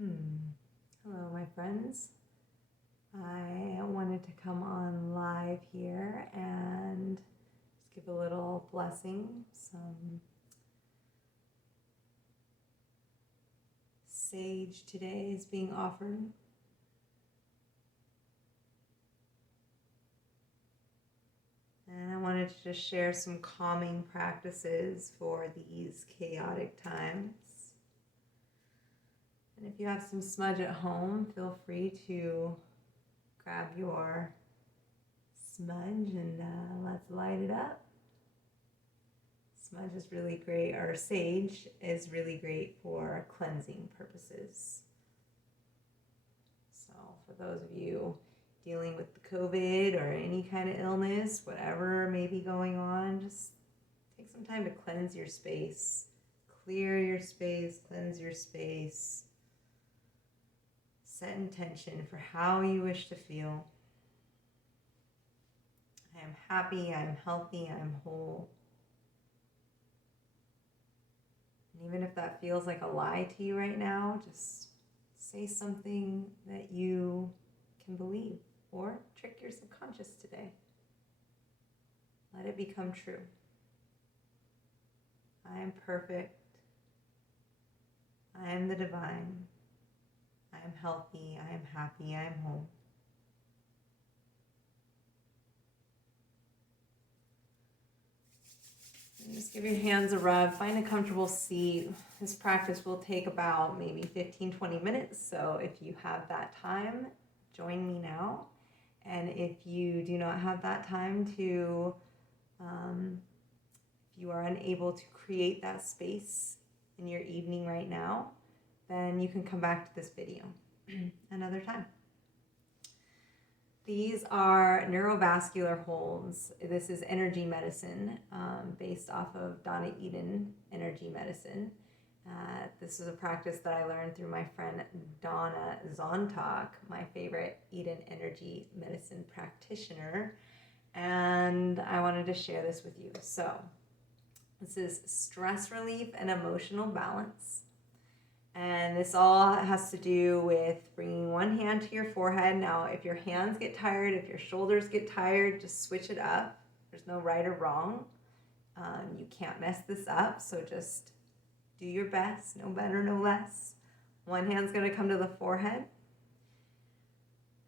Hello, my friends. I wanted to come on live here and just give a little blessing. Some sage today is being offered. And I wanted to just share some calming practices for these chaotic times. And if you have some smudge at home, feel free to grab your smudge and let's light it up. Smudge is really great, or sage is really great for cleansing purposes. So for those of you dealing with the COVID or any kind of illness, whatever may be going on, just take some time to cleanse your space. Clear your space, cleanse your space. Set intention for how you wish to feel. I am happy, I am healthy, I am whole. And even if that feels like a lie to you right now, just say something that you can believe or trick your subconscious today. Let it become true. I am perfect. I am the divine. I am healthy, I am happy, I am whole. And just give your hands a rub, find a comfortable seat. This practice will take about maybe 15-20 minutes, so if you have that time, join me now. And if you do not have that time to, if you are unable to create that space in your evening right now, then you can come back to this video another time. These are neurovascular holds. This is energy medicine based off of Donna Eden energy medicine. This is a practice that I learned through my friend Donna Zontak, my favorite Eden energy medicine practitioner. And I wanted to share this with you. So this is stress relief and emotional balance. And this all has to do with bringing one hand to your forehead. Now, if your hands get tired, if your shoulders get tired, just switch it up. There's no right or wrong. You can't mess this up, so just do your best, no better, no less. One hand's going to come to the forehead.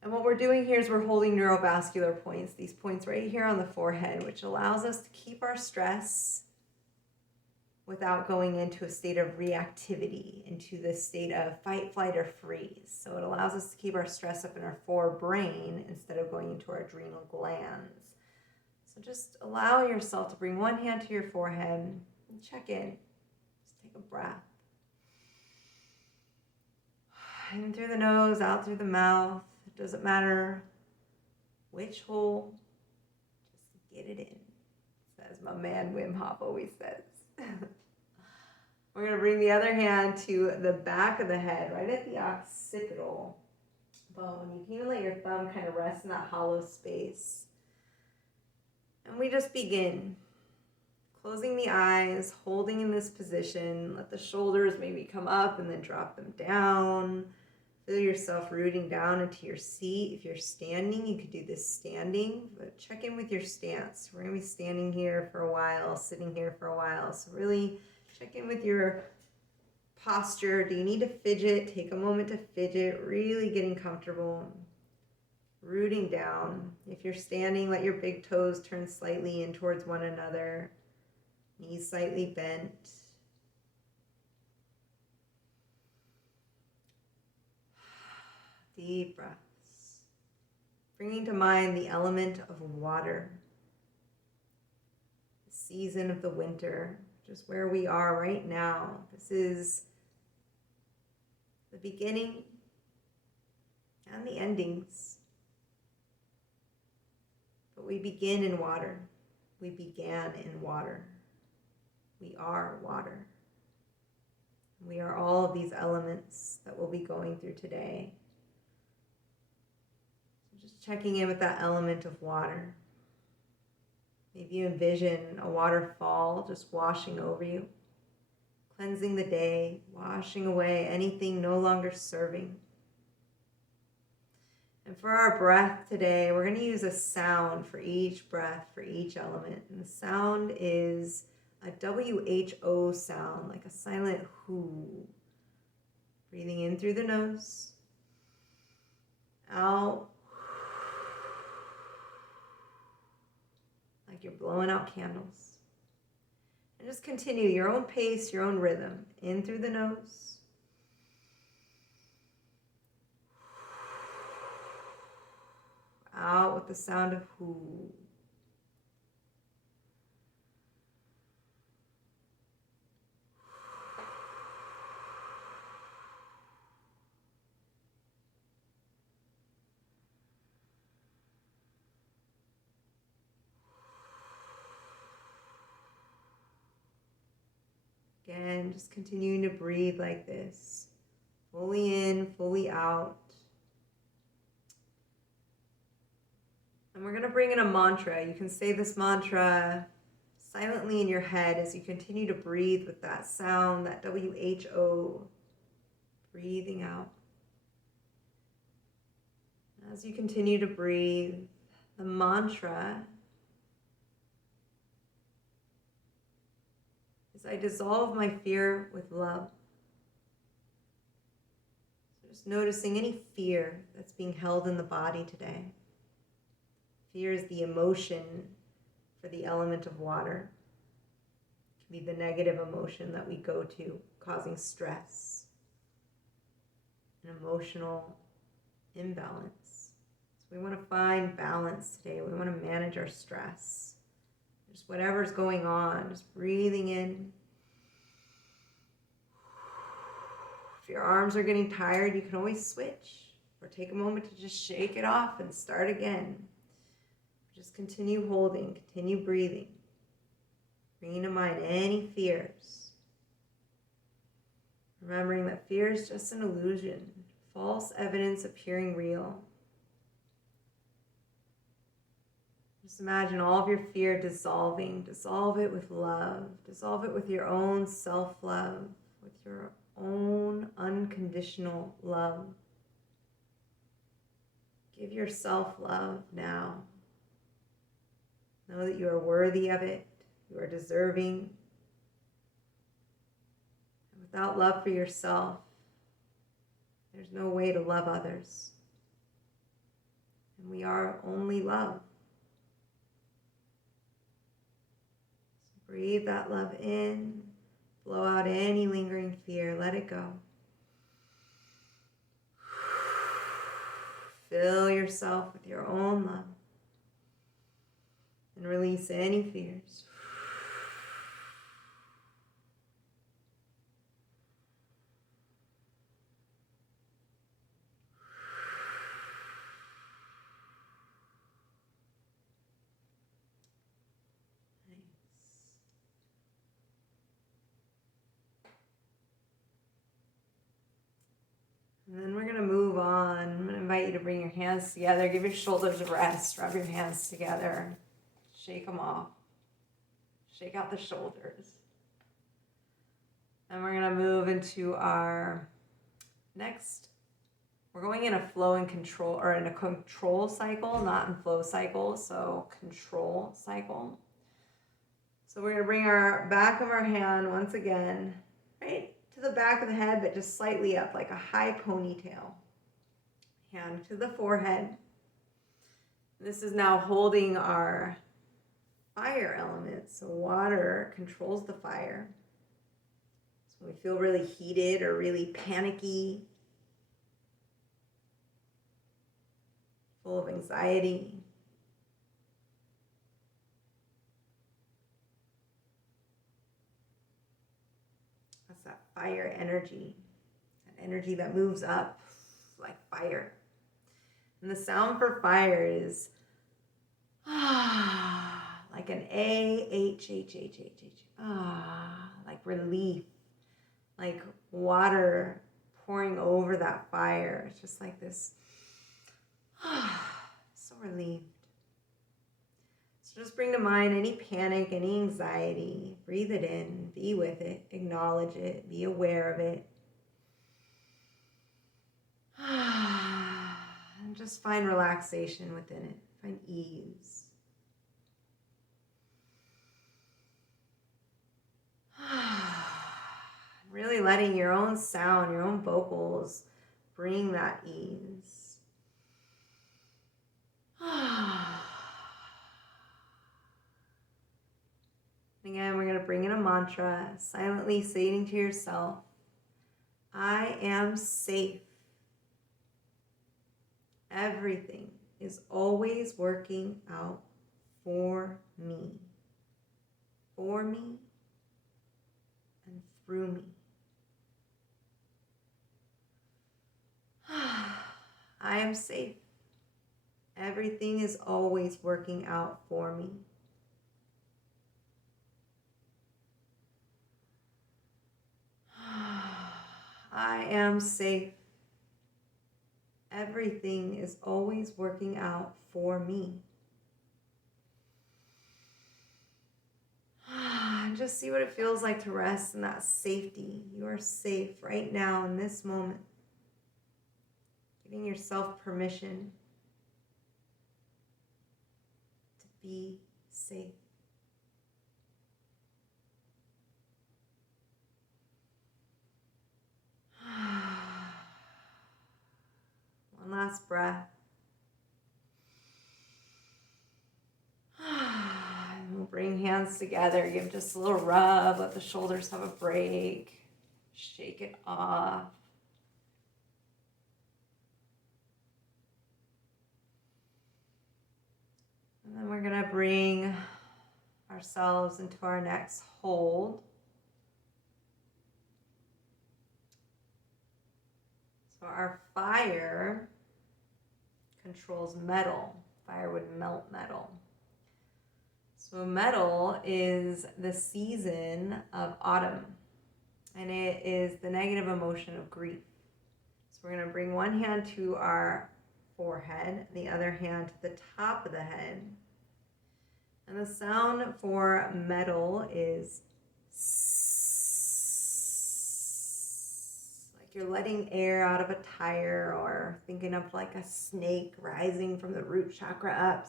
And what we're doing here is we're holding neurovascular points, these points right here on the forehead, which allows us to keep our stress without going into a state of reactivity, into this state of fight, flight, or freeze. So it allows us to keep our stress up in our forebrain instead of going into our adrenal glands. So just allow yourself to bring one hand to your forehead and check in. Just take a breath. In through the nose, out through the mouth. It doesn't matter which hole, just get it in, as my man Wim Hof always says. We're going to bring the other hand to the back of the head, right at the occipital bone. You can even let your thumb kind of rest in that hollow space. And we just begin. Closing the eyes, holding in this position. Let the shoulders maybe come up and then drop them down. Feel yourself rooting down into your seat. If you're standing, you could do this standing, but check in with your stance. We're going to be standing here for a while, sitting here for a while. So really check in with your posture. Do you need to fidget? Take a moment to fidget, really getting comfortable. Rooting down. If you're standing, let your big toes turn slightly in towards one another. Knees slightly bent. Deep breaths. Bringing to mind the element of water. The season of the winter, just where we are right now. This is the beginning and the endings. But we begin in water. We began in water. We are water. We are all of these elements that we'll be going through today. So just checking in with that element of water. Maybe you envision a waterfall just washing over you, cleansing the day, washing away anything no longer serving. And for our breath today, we're going to use a sound for each breath, for each element. And the sound is a WHO sound, like a silent whoo. Breathing in through the nose, out, like you're blowing out candles. And just continue your own pace, your own rhythm. In through the nose, out with the sound of whoo. Again, just continuing to breathe like this. Fully in, fully out. And we're going to bring in a mantra. You can say this mantra silently in your head as you continue to breathe with that sound, that WHO. Breathing out. As you continue to breathe, the mantra is I dissolve my fear with love. So just noticing any fear that's being held in the body today. Fear is the emotion for the element of water. It can be the negative emotion that we go to, causing stress, an emotional imbalance. So we want to find balance today. We want to manage our stress. Just whatever's going on, just breathing in. If your arms are getting tired, you can always switch or take a moment to just shake it off and start again. Just continue holding, continue breathing. Bringing to mind any fears. Remembering that fear is just an illusion, false evidence appearing real. Just imagine all of your fear dissolving. Dissolve it with love. Dissolve it with your own self-love, with your own unconditional love. Give yourself love now. Know that you are worthy of it. You are deserving. And without love for yourself, there's no way to love others. And we are only love. Breathe that love in, blow out any lingering fear, let it go. Fill yourself with your own love and release any fears. And then we're going to move on. I'm going to invite you to bring your hands together. Give your shoulders a rest. Rub your hands together. Shake them off. Shake out the shoulders. And we're going to move into our next. We're going in a flow and control, or in a control cycle, not in flow cycle. So control cycle. So we're going to bring our back of our hand once again, right to the back of the head, but just slightly up, like a high ponytail. Hand to the forehead. This is now holding our fire element. So water controls the fire. So when we feel really heated or really panicky, full of anxiety, that's that fire energy, that energy that moves up like fire. And the sound for fire is like an A-H-H-H-H-H. Like relief, like water pouring over that fire. It's just like this, so relieved. So So just bring to mind any panic, any anxiety. Breathe it in, be with it, acknowledge it, be aware of it. And just find relaxation within it, find ease. Really letting your own sound, your own vocals bring that ease. Again, we're going to bring in a mantra, silently saying to yourself, I am safe. Everything is always working out for me and through me. I am safe. Everything is always working out for me. I am safe. Everything is always working out for me. Just see what it feels like to rest in that safety. You are safe right now in this moment. Giving yourself permission to be safe. One last breath. And we'll bring hands together. Give just a little rub. Let the shoulders have a break. Shake it off. And then we're going to bring ourselves into our next hold. So our fire controls metal. Fire would melt metal. So metal is the season of autumn, and it is the negative emotion of grief. So we're going to bring one hand to our forehead, the other hand to the top of the head. And the sound for metal is like you're letting air out of a tire, or thinking of like a snake rising from the root chakra up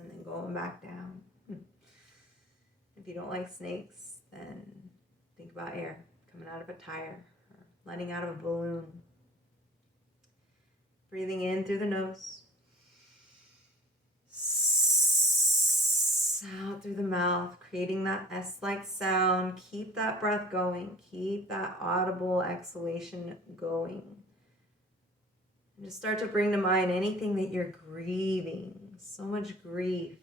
and then going back down. If you don't like snakes, then think about air coming out of a tire or letting out of a balloon. Breathing in through the nose. Out through the mouth, creating that S-like sound. Keep that breath going. Keep that audible exhalation going. And just start to bring to mind anything that you're grieving. So much grief.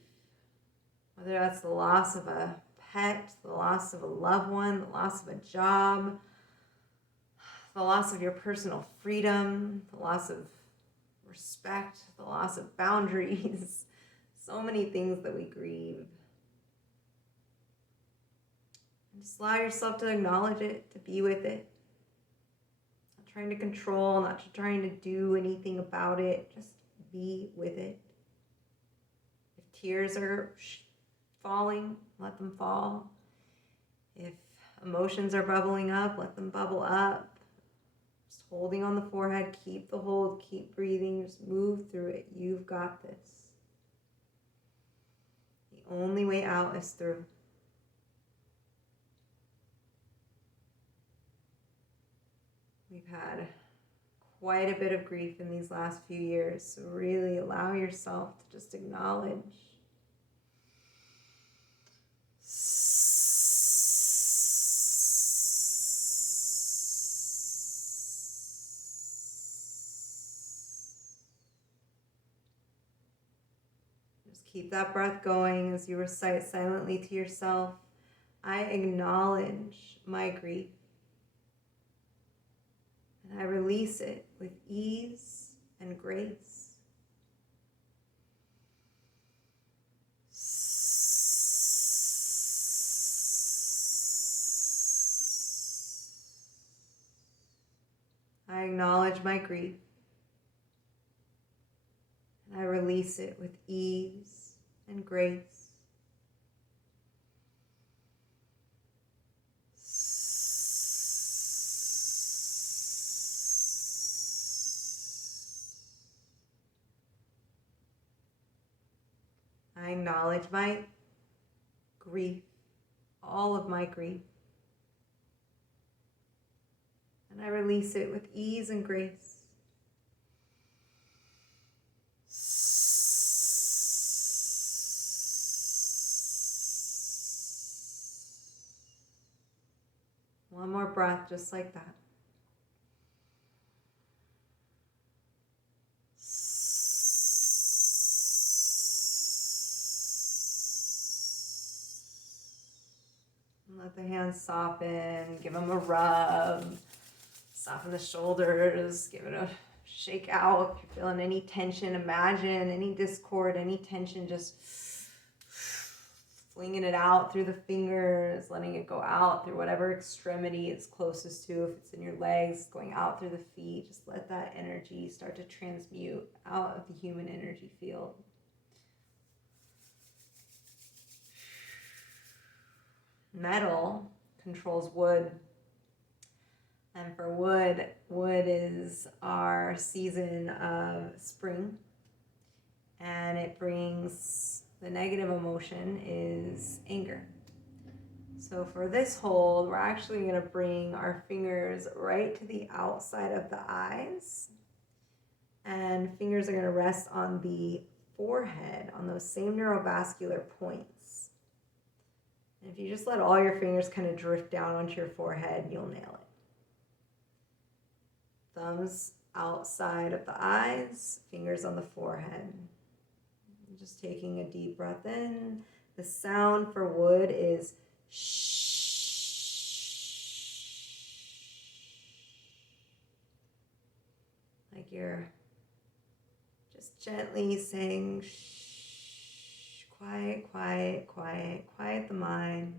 Whether that's the loss of a pet, the loss of a loved one, the loss of a job, the loss of your personal freedom, the loss of respect, the loss of boundaries. So many things that we grieve. And just allow yourself to acknowledge it, to be with it. Not trying to control, not trying to do anything about it. Just be with it. If tears are falling, let them fall. If emotions are bubbling up, let them bubble up. Just holding on the forehead, keep the hold, keep breathing, just move through it. You've got this. The only way out is through. We've had quite a bit of grief in these last few years, so really allow yourself to just acknowledge. Just keep that breath going as you recite silently to yourself, I acknowledge my grief. And I release it with ease and grace. I acknowledge my grief. And I release it with ease and grace. I acknowledge my grief, all of my grief, and I release it with ease and grace. One more breath, just like that. Let the hands soften, give them a rub, soften the shoulders, give it a shake out. If you're feeling any tension, imagine any discord, any tension, just flinging it out through the fingers, letting it go out through whatever extremity it's closest to. If it's in your legs, going out through the feet, just let that energy start to transmute out of the human energy field. Metal controls wood, and for wood is our season of spring, and it brings the negative emotion is anger. So for this hold, we're actually going to bring our fingers right to the outside of the eyes, and fingers are going to rest on the forehead, on those same neurovascular points. And if you just let all your fingers kind of drift down onto your forehead, you'll nail it. Thumbs outside of the eyes, fingers on the forehead. Just taking a deep breath in. The sound for wood is shh. Like you're just gently saying shh. Quiet, quiet, quiet, quiet the mind.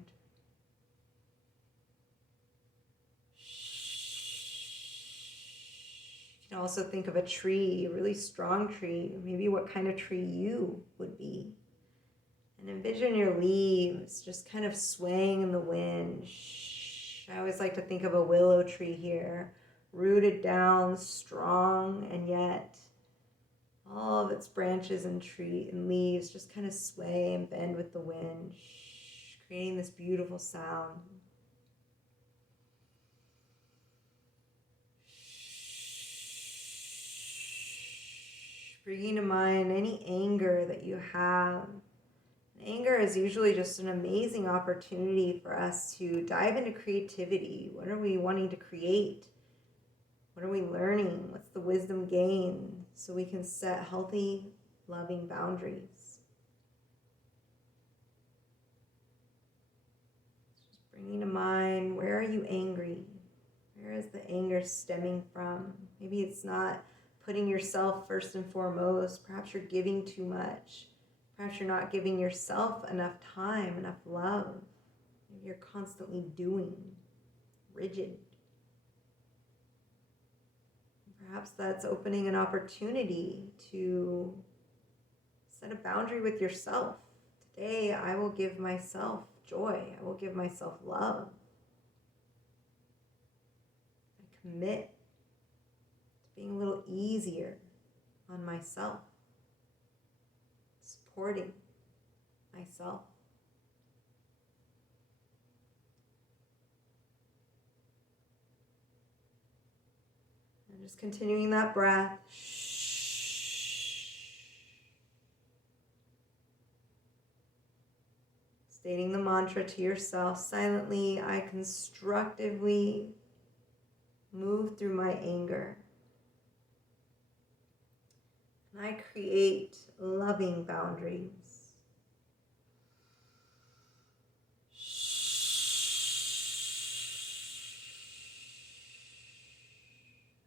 You can also think of a tree, a really strong tree, maybe what kind of tree you would be. And envision your leaves just kind of swaying in the wind. I always like to think of a willow tree here, rooted down, strong, and yet all of its branches and leaves just kind of sway and bend with the wind, creating this beautiful sound. Bringing to mind any anger that you have. Anger is usually just an amazing opportunity for us to dive into creativity. What are we wanting to create? What are we learning? What's the wisdom gained? So we can set healthy, loving boundaries. Just bringing to mind, where are you angry? Where is the anger stemming from? Maybe it's not putting yourself first and foremost. Perhaps you're giving too much. Perhaps you're not giving yourself enough time, enough love. Maybe you're constantly doing, rigid. Perhaps that's opening an opportunity to set a boundary with yourself. Today, I will give myself joy. I will give myself love. I commit to being a little easier on myself, supporting myself. Just continuing that breath. Stating the mantra to yourself silently, I constructively move through my anger. And I create loving boundaries.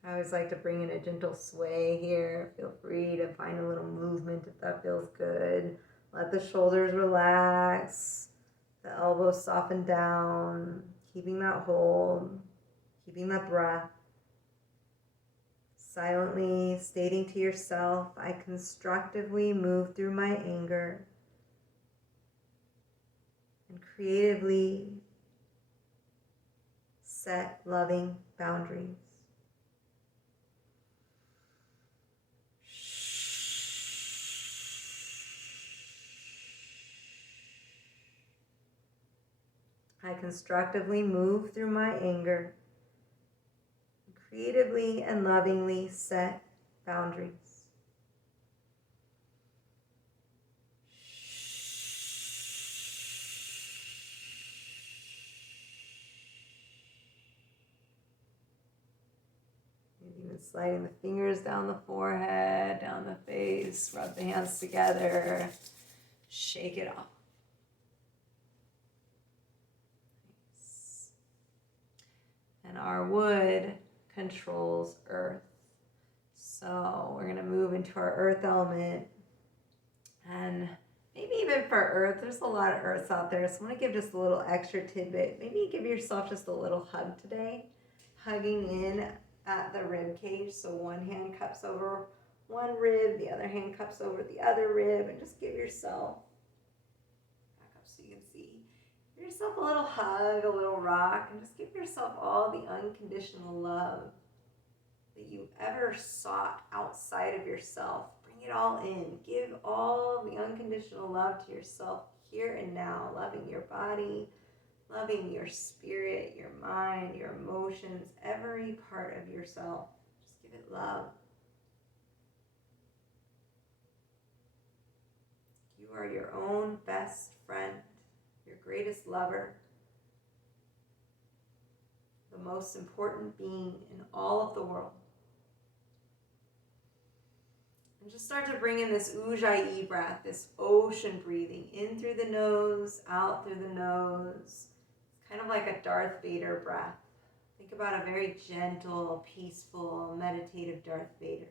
I always like to bring in a gentle sway here. Feel free to find a little movement if that feels good. Let the shoulders relax, the elbows soften down, keeping that hold, keeping that breath. Silently stating to yourself, I constructively move through my anger. and creatively set loving boundaries. I constructively move through my anger, creatively and lovingly set boundaries. Even sliding the fingers down the forehead, down the face, rub the hands together, shake it off. Nice. And our wood controls earth. So we're going to move into our earth element. And maybe even for earth, there's a lot of earths out there. So I'm going to give just a little extra tidbit. Maybe give yourself just a little hug today. Hugging in at the rib cage. So one hand cups over one rib, the other hand cups over the other rib, and just give yourself, back up so you can see, give yourself a little hug, a little rock, and just give yourself all the unconditional love that you ever sought outside of yourself. Bring it all in. Give all the unconditional love to yourself here and now, loving your body, loving your spirit, your mind, your emotions, every part of yourself. Just give it love. You are your own best friend, your greatest lover, the most important being in all of the world. And just start to bring in this ujjayi breath, this ocean breathing, in through the nose, out through the nose. Kind of like a Darth Vader breath. Think about a very gentle, peaceful, meditative Darth Vader.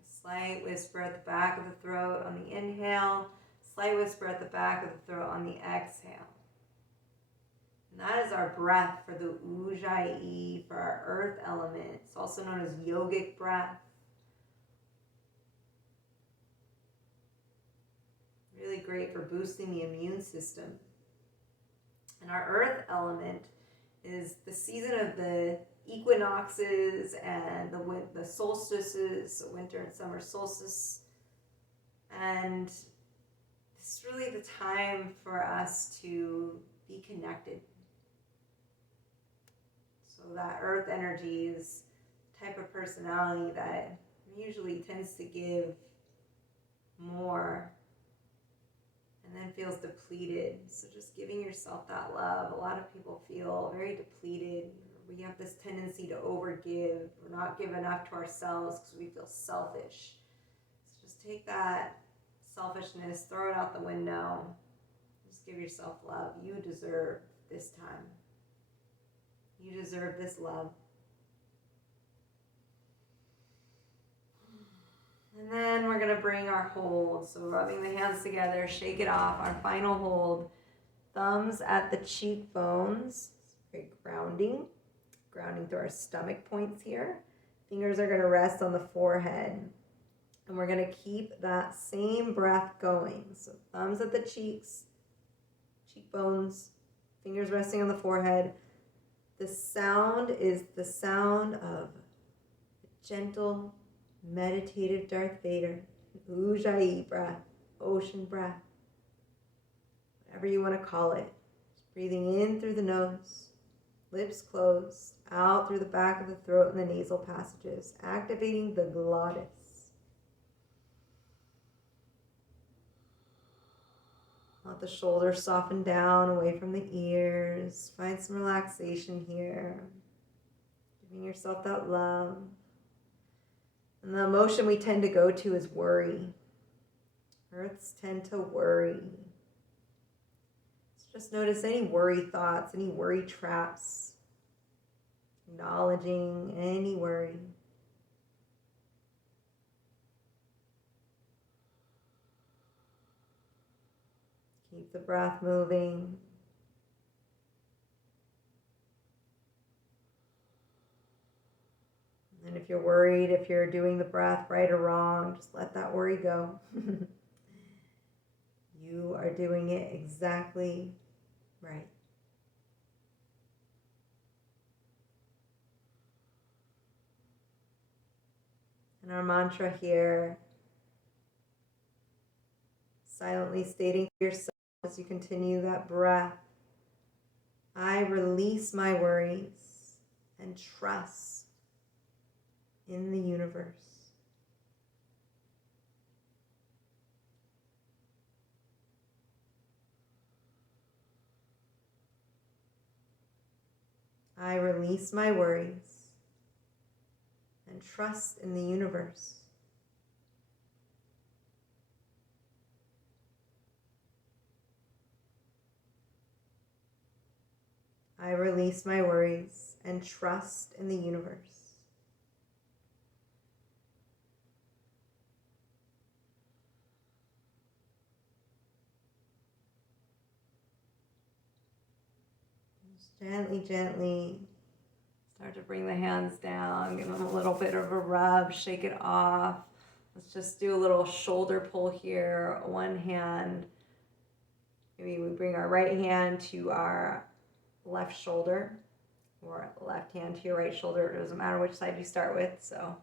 A slight whisper at the back of the throat on the inhale, slight whisper at the back of the throat on the exhale. And that is our breath for the ujjayi, for our earth element. It's also known as yogic breath. Really great for boosting the immune system. And our earth element is the season of the equinoxes and the solstices, so winter and summer solstice. And this is really the time for us to be connected. So that earth energy is the type of personality that usually tends to give more and then feels depleted. So just giving yourself that love. A lot of people feel very depleted. We have this tendency to overgive or not give enough to ourselves because we feel selfish. So just take that selfishness, throw it out the window. Just give yourself love. You deserve this time. You deserve this love. And then we're going to bring our hold. So rubbing the hands together, shake it off. Our final hold. Thumbs at the cheekbones. Very grounding through our stomach points here. Fingers are going to rest on the forehead. And we're going to keep that same breath going. So thumbs at the cheeks, cheekbones, fingers resting on the forehead. The sound is the sound of a gentle, meditative Darth Vader, ujjayi breath, ocean breath, whatever you want to call it. Just breathing in through the nose, lips closed, out through the back of the throat and the nasal passages, activating the glottis. Let the shoulders soften down away from the ears. Find some relaxation here. Giving yourself that love. And the emotion we tend to go to is worry. Earths tend to worry. So just notice any worry thoughts, any worry traps. Acknowledging any worry. Keep the breath moving. And if you're worried, if you're doing the breath right or wrong, just let that worry go. You are doing it exactly right. And our mantra here, silently stating to yourself as you continue that breath, I release my worries and trust in the universe. I release my worries and trust in the universe. I release my worries and trust in the universe. Just gently, gently start to bring the hands down, give them a little bit of a rub, shake it off. Let's just do a little shoulder pull here. One hand, maybe we bring our right hand to our left shoulder, or left hand to your right shoulder. It doesn't matter which side you start with. So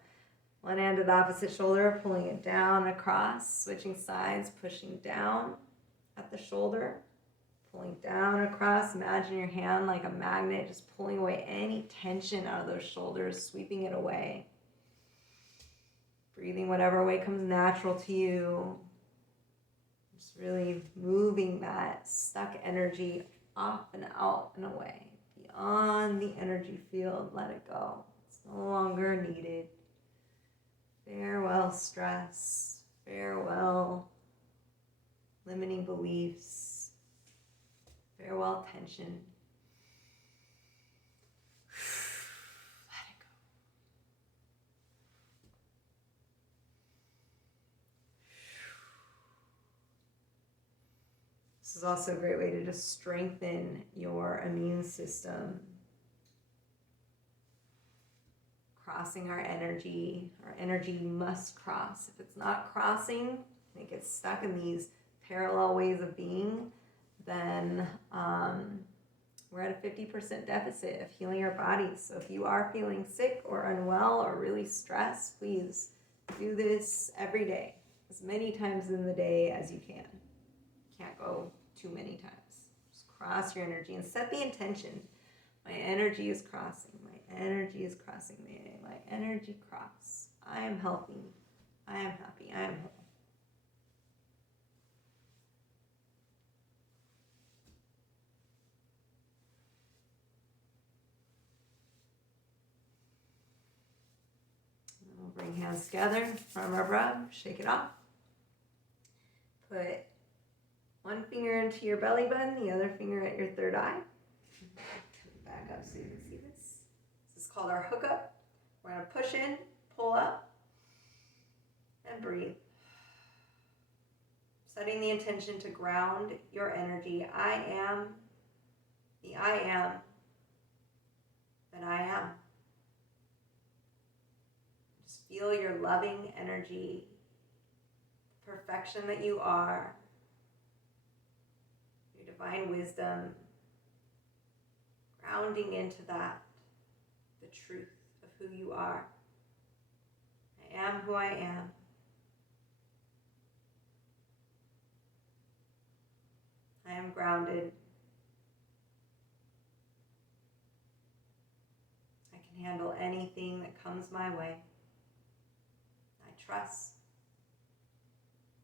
one hand to the opposite shoulder, pulling it down across, switching sides, pushing down at the shoulder, pulling down across. Imagine your hand like a magnet, just pulling away any tension out of those shoulders, sweeping it away. Breathing whatever way comes natural to you. Just really moving that stuck energy off and out and away. Beyond the energy field, let it go. It's no longer needed. Farewell stress. Farewell limiting beliefs. Farewell tension. Let it go. This is also a great way to just strengthen your immune system. Crossing our energy must cross. If it's not crossing, it gets stuck in these parallel ways of being, then we're at a 50% deficit of healing our bodies. So if you are feeling sick or unwell or really stressed, please do this every day, as many times in the day as you can. Can't go too many times. Just cross your energy and set the intention. My energy is crossing. My energy is crossing. My energy cross. I am healthy. I am happy. I am whole. We'll bring hands together from our breath. Shake it off. Put one finger into your belly button, the other finger at your third eye. Back up so you can see this. This is called our hookup. We're going to push in, pull up, and breathe. Setting the intention to ground your energy. I am the I am that I am. Just feel your loving energy, perfection that you are, your divine wisdom, grounding into that, the truth of who you are. I am who I am. I am grounded. I can handle anything that comes my way. I trust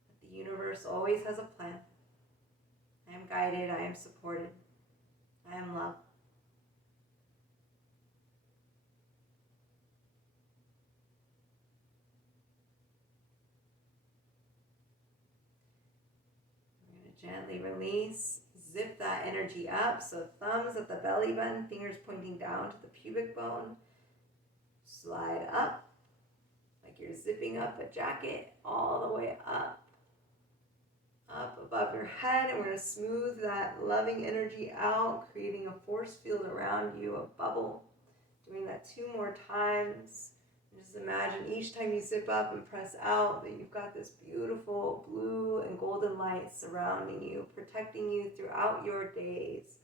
that the universe always has a plan. I am guided. I am supported. I am loved. Gently release, zip that energy up. So thumbs at the belly button, fingers pointing down to the pubic bone. Slide up like you're zipping up a jacket all the way up above your head. And we're going to smooth that loving energy out, creating a force field around you, a bubble. Doing that 2 more times. Just imagine each time you zip up and press out that you've got this beautiful blue and golden light surrounding you, protecting you throughout your days.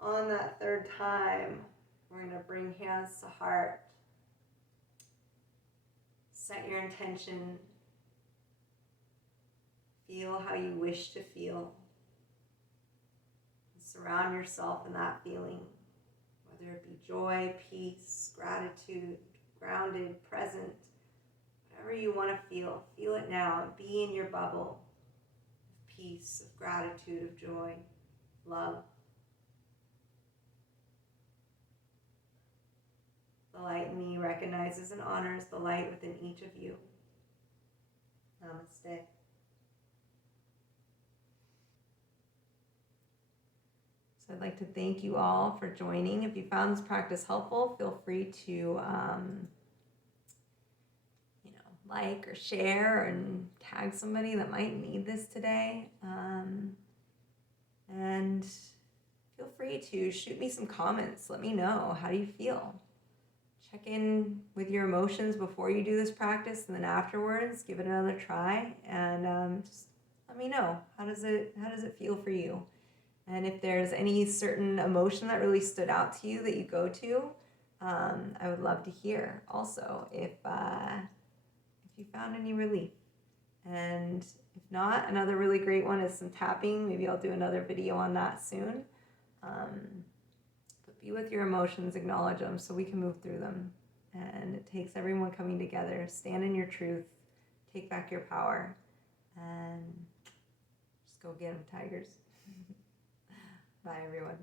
On that third time, we're going to bring hands to heart. Set your intention. Feel how you wish to feel. Surround yourself in that feeling, whether it be joy, peace, gratitude, grounded, present, whatever you want to feel. Feel it now. Be in your bubble of peace, of gratitude, of joy, love. The light in me recognizes and honors the light within each of you. Namaste. So I'd like to thank you all for joining. If you found this practice helpful, feel free to like or share and tag somebody that might need this today. And feel free to shoot me some comments. Let me know, how do you feel? Check in with your emotions before you do this practice, and then afterwards, give it another try, and just let me know, how does it feel for you? And if there's any certain emotion that really stood out to you that you go to, I would love to hear also if you found any relief. And if not, another really great one is some tapping. Maybe I'll do another video on that soon. But be with your emotions, acknowledge them so we can move through them. And it takes everyone coming together. Stand in your truth, take back your power, and just go get them, tigers. Bye, everyone.